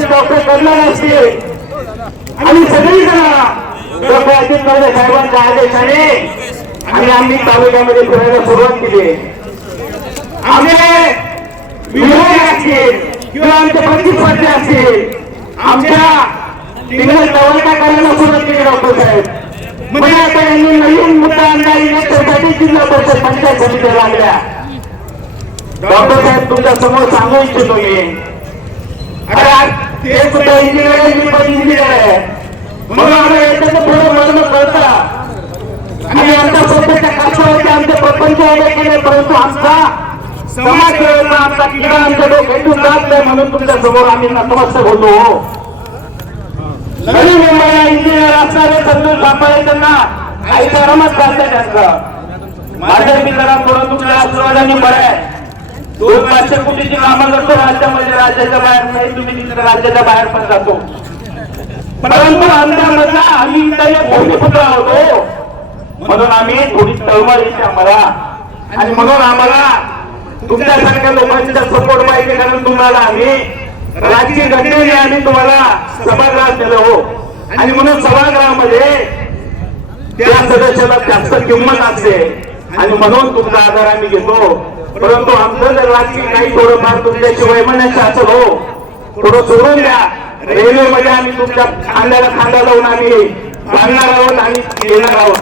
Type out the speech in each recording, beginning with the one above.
असतील डॉक्टर करणार असतील आणि सगळी जण डॉक्टर अजित पवार साहेबांच्या आदेशाने आणि आम्ही तालुक्यामध्ये फिरायला सुरुवात केली. आम्ही विरोधी असतील किंवा आमचे प्रतिस्पर्धी असतील आमच्या तिकडे करायला सुरुवात केली डॉक्टर साहेब. म्हणजे आता यांनी नवीन मुद्दा आणला इलेक्शनसाठी जिल्हा परिषद पंचायत समित्या लागल्या. डॉक्टर साहेब तुमच्यासमोर सांगू इच्छितो मी. अरे ते सुद्धा इंजिनियर आहे मी पण इंजिनियर आहे. म्हणून आम्हाला याच्याचं थोडं म्हणणं कळतं आणि आमच्या स्वतःच्या कष्टावरती आमचे प्रपंच आहे की नाही परंतु आमचा समाज सेवेचा आमचा किडा आमच्या डोक्यातून जात नाही म्हणून तुमच्यासमोर आम्ही नतमस्तक होतो. नवी मुंबईला इंजिनियर असणारे संतोष सापाळे त्यांना आईच्या रमत चालतंय त्यांचं. माझ्या मित्रांना थोडं तुमच्या आशीर्वादाने बरं आहे. दोन पाचशे कोटीची कामं करतो राज्यामध्ये राज्याच्या बाहेर नाही तुम्ही तिथे राज्याच्या बाहेर पण जातो. परंतु आमच्यामधला आम्ही इथं एक भूमिपुत्र होतो. म्हणून आम्ही थोडी तळमळ येते आम्हाला. आणि म्हणून आम्हाला तुमच्यासारख्या लोकांचा सपोर्ट पाहिजे कारण तुम्हाला आम्ही राजकीय घटनेने आम्ही तुम्हाला सभागृहात दिलं हो. आणि म्हणून सभागृहामध्ये त्या सदस्याला जास्त किंमत असते. आणि म्हणून तुमचा आधार आम्ही घेतो. परंतु आंदोलनाची जर काही थोडंफार तुमच्याशी म्हणायचं असेल हो. थोडं सोडून द्या. रेल्वेमध्ये आम्ही तुमच्या खांद्याला खांदा लावून आम्ही बांधणार आहोत आणि येणार आहोत.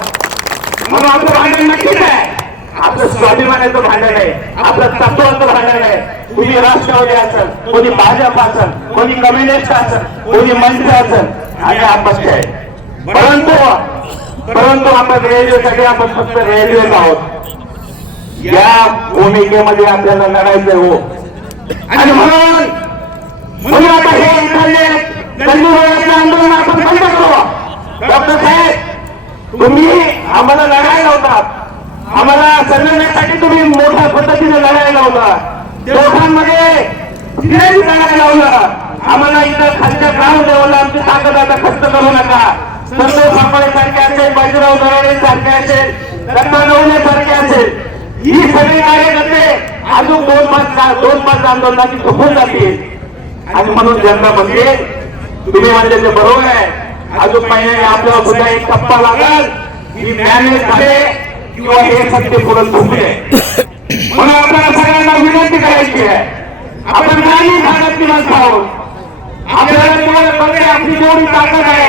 म्हणून आमचं भांडण नक्कीच आहे. आपलं स्वाभिमानाचं भांडण आहे. आपलं तत्वाचं भांडण आहे. कुणी राष्ट्रवादी असेल कोणी भाजप असेल कोणी कम्युनिस्ट असेल कोणी मंत्री असेल आणि अपक्ष आहे. परंतु परंतु आपण रेल्वेसाठी आपण फक्त रेल्वेच आहोत. या भूमिकेमध्ये आपल्याला लढायचं हो. आणि म्हणून म्हणून आता हे आंदोलन आपण बंद करू. डॉक्टर साहेब तुम्ही आम्हाला लढायला होतात आम्हाला संघटनेसाठी तुम्ही मोठ्या पद्धतीने लढायला होता. दोघांमध्ये फिरायला लढायला लावलं आम्हाला इथं खालच्या ग्राउंड लेवलला आमची ताकद आता खर्च करू नका. संतोष सापळे सारखे असेल बाजीराव दराडे सारखे असेल दत्ता नवले सारखे असेल ही सगळी कार्यकर्ते अजून दोन पाच दोन पाच आंदोलनाची झोपून जातील आणि म्हणून जनता म्हणते तुम्ही म्हणले ते बरोबर आहे. अजून महिन्याने आपल्याला सुद्धा एक टप्पा लागल. की मॅनेज झाले किंवा हे सत्य पुढे झोपले. म्हणून आपल्याला सगळ्यांना विनंती करायची आहे. आपण नाही भागातली माणसं आहोत. आपल्याला तुम्हाला बघे आपली जेवढी ताकद आहे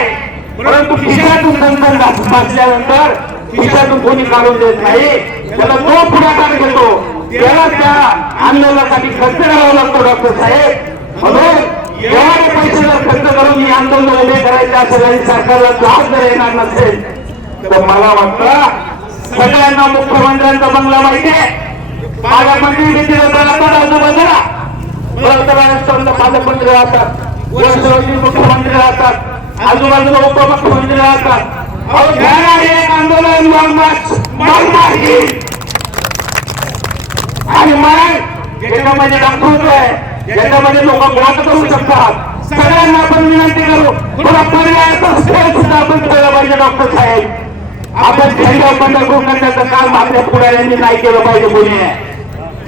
परंतु खिशातून नंतर बसल्यानंतर खिशातून कोणी काढून देत नाही. त्याला तो पुढाकार घेतो. त्याला त्या आंदोलनासाठी खर्च करावा लागतो डॉक्टर साहेब. म्हणून एवढे पैसे जर खर्च करून मी आंदोलन उभे करायचे असेल आणि सरकारला जबाब जर येणार नसेल तर मला वाटतं सगळ्यांना मुख्यमंत्र्यांचा बंगला माहितीये माझ्या मंत्री देखील राहतात आजूबाजूला महाराष्ट्रातले पालकमंत्री राहतात. मुख्यमंत्री राहतात. आजूबाजूला उपमुख्यमंत्री राहतात. अहो घ्या हे आंदोलन long march, आणि मग याच्यामध्ये दाखवतोय याच्यामध्ये लोक ग्राहक करू शकतात सगळ्यांना आपण विनंती करू थोडा पर्यायाचा खेळ सुद्धा आपण खेळला पाहिजे डॉक्टर साहेब आपण झेंडा बंद करून त्यांचं काम आपल्या पुढाऱ्यांनी नाही केलं पाहिजे कोणी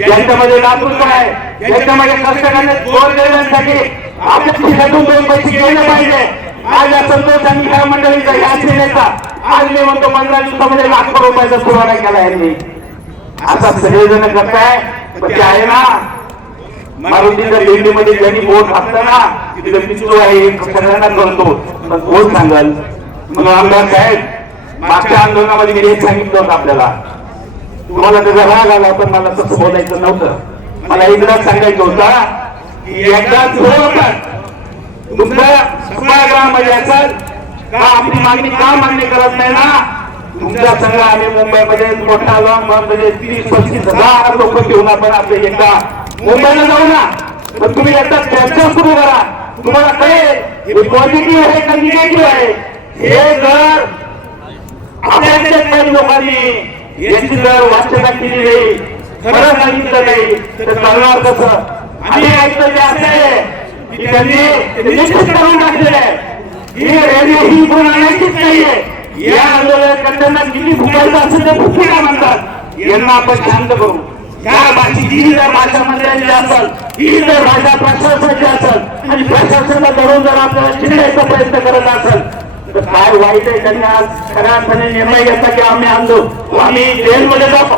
यांच्यामध्ये दातृत्व आहे. याच्यामध्ये कष्ट जोर देण्यासाठी आपल्या खिशातून दोन पैसे गेले पाहिजे. आज या संतोष आणि ह्या मंडळीचा या सेनेचा आज मी म्हणतो पंधरा दिवसामध्ये लाखो रुपयाचा सुधारणा केला यांनी. आता सगळेजण करताय पण ते आहे ना मारुतीच्या दिल्लीमध्ये ज्यांनी बोट असताना ना तिथे पिचू आहे सगळ्यांना कळतो पण कोण सांगाल? मग आमदार साहेब मागच्या आंदोलनामध्ये मी हेच सांगितलं होतं आपल्याला. तुम्हाला त्याचा राग आला पण मला तसं बोलायचं नव्हतं. मला एकदाच सांगायचं होतं की एकदाच एकदा तुमचं सभागृहामध्ये असाल का आपली मागणी का मान्य करत नाही ना? तुमच्या संघ आम्ही मुंबईमध्ये मोठा लॉंग म्हणजे तीस पस्तीस हजार लोक घेऊन आपण आपले एकदा मुंबईला जाऊ ना. पण तुम्ही एकदा चर्चा सुरू करा. तुम्हाला कळेल हे पॉझिटिव्ह आहे का निगेटिव्ह आहे? हे जर आपल्या काही लोकांनी याची जर वाचना केली नाही खरं सांगितलं नाही तर चालणार कसं? आम्ही ऐकलं जे असे त्यांनी निश्चित करून टाकलेलं आहे. ही रेल्वे ही कोण आणायचीच नाहीये या आंदोलनकर्त्यांना किती भुकायचं असेल ते भुकीला म्हणतात? यांना आपण शांत करू. ह्या भाषी ही जर भाषा मंत्र्यांची असेल ही जर भाषा प्रशासनाची असेल आणि प्रशासनाला म्हणून जर आपल्याला चिरण्याचा प्रयत्न करत असेल तर काय वाईट आहे त्यांनी आज खऱ्या अर्थाने निर्णय घेतला की आम्ही आणलो आम्ही जेलमध्ये जातो.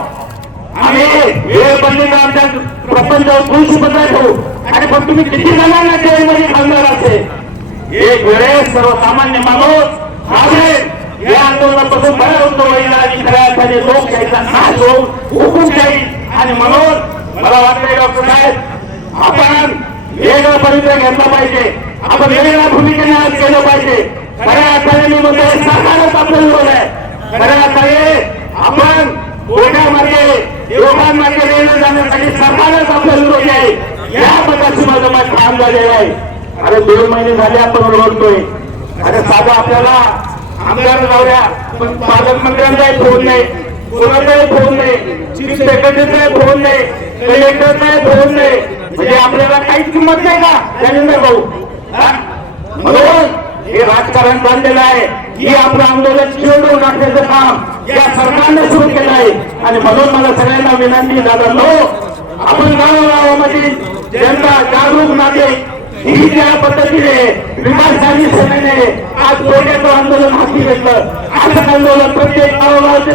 आम्ही वेळ आमच्या प्रपंचावर तुळशी पत्र ठेवू आणि पण तुम्ही किती जणांना जेलमध्ये घालणार असेल एक वेळेस सर्वसामान्य माणूस माझे या आंदोलनापासून बाहेर होतो महिला आणि खऱ्या अर्थाने लोकशाहीचा नाश होऊन हुकुमशाही आणि म्हणून मला वाटतंय डॉक्टर साहेब आपण वेगळा परिचय घेतला पाहिजे. आपण वेगळ्या भूमिकेने आज केलं पाहिजे. खऱ्या अर्थाने मी म्हणतो सरकारच आपलं विरोध आहे खऱ्या अर्थाने आपण मोठ्या मार्गे लोकांमार्गे सरकारच आपला विरोध आहे. या पदाची माझं मत ठाम झालेलं आहे. अरे दोन महिने झाले आपण ओळखतोय अरे साधा आपल्याला आमदार लावल्या पण पालकमंत्र्यांचाही फोन नाही. कोणाचाही फोन नाही. चीफ सेक्रेटरीचाही फोन नाही. कलेक्टरचाही फोन नाही. म्हणजे आपल्याला काहीच किंमत नाही का जालिंदर भाऊ? म्हणून हे राजकारण चाललेलं आहे. ही आपलं आंदोलन चिरडून टाकण्याचं काम. या सरकारने सुरू केलं आहे. आणि म्हणून मला सगळ्यांना विनंती झालं लो आपण गावागावामध्ये जनता जागरूक नागरिक ही ज्या पद्धतीने झाली सेनेने आज कोण्याचं आंदोलन हाती घेतलं असं आंदोलन प्रत्येक गावागावचे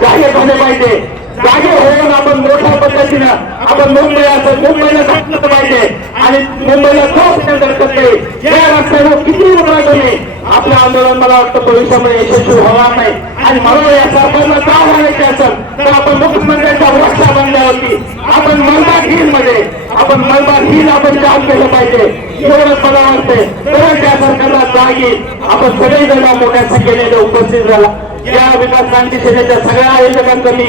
जाहीर झाले पाहिजे. जागे होऊन आपण मोठ्या पद्धतीनं आपण मुंबईला मुंबईला टाकलं पाहिजे. आणि मुंबईला खूप करते. या रस्त्यावर किती उभा तुम्ही आपलं आंदोलन मला वाटतं भविष्यामध्ये यशस्वी होणार नाही. आणि म्हणून या सरकारला का म्हणायचे असेल तर आपण मुख्यमंत्र्यांच्या रक्षा बनल्यावरती आपण मलबार हिलमध्ये आपण मलबार हिल आपण काम केलं पाहिजे. एवढंच मला वाटतंय. तर त्या सरकारला जागी आपण सगळेजण मोठ्या संख्येने उपस्थित झाला या विकास क्रांती सेनेच्या सगळ्या आयोजकांचं मी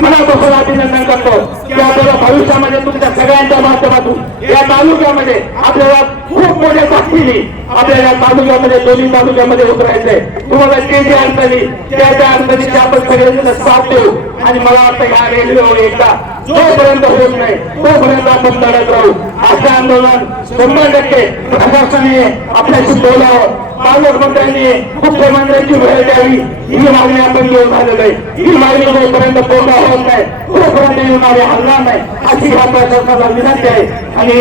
मनापासून अभिनंदन करतो. की आपल्याला भविष्यामध्ये तुमच्या सगळ्यांच्या माध्यमातून या तालुक्यामध्ये आपल्याला खूप मोठ्या ताकदीने आपल्याला या तालुक्यामध्ये दोन्ही तालुक्यामध्ये उतरायचंय. तुम्हाला जे जे अडचणी त्या त्या अडचणीची आपण सगळेजण साथ देऊ. आणि मला वाटतं या रेल्वेवर एकदा जोपर्यंत होत नाही तोपर्यंत आपण लढत राहू. असं आंदोलन शंभर टक्के प्रशासनाने आपल्याशी बोलावं. पालकमंत्र्यांनी मुख्यमंत्र्यांची वेळ द्यावी ही मागणी आपण घेऊन आलेलो आहे. ही मागणी जोपर्यंत पूर्ण होत नाही तोपर्यंत येणारे हलणार नाही. अशी ह्या प्रशासनाला विनंती आहे. आणि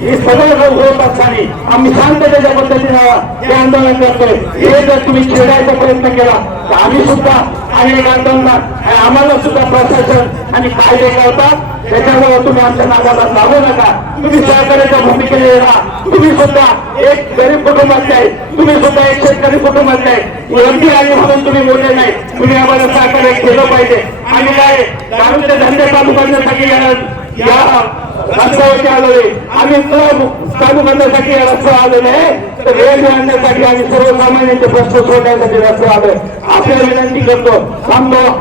हे सगळं होत असताना आम्ही शांततेच्या पद्धतीनं हे आंदोलन करतोय. हे जर तुम्ही खेळायचा प्रयत्न केला तर आम्ही सुद्धा अनेक आंदोलनात आम्हाला सुद्धा प्रशासन आणि कायदे करतात. त्याच्यामुळे तुम्ही आमच्या नागाला लागू नका. तुम्ही सहकार्याच्या भूमिकेने राहा. तुम्ही सुद्धा एक गरीब कुटुंबाचे आहे तुम्ही सुद्धा एक शेतकरी कुटुंबाचे आहे एमपी आली म्हणून तुम्ही मोठे नाही. तुम्ही आम्हाला सहकार्य केलं पाहिजे. आणि काय? दारूचे धंदे चालू करण्यासाठी या- रस्त्यावरती आलेले आम्ही सर्व चालू करण्यासाठी या रस्त्यावर आलेलो तर वेळ आणण्यासाठी आम्ही सर्वसामान्यांचे प्रश्न सोडण्यासाठी रस्त्यावर आलोय. आपल्याला विनंती करतो. थांबतो.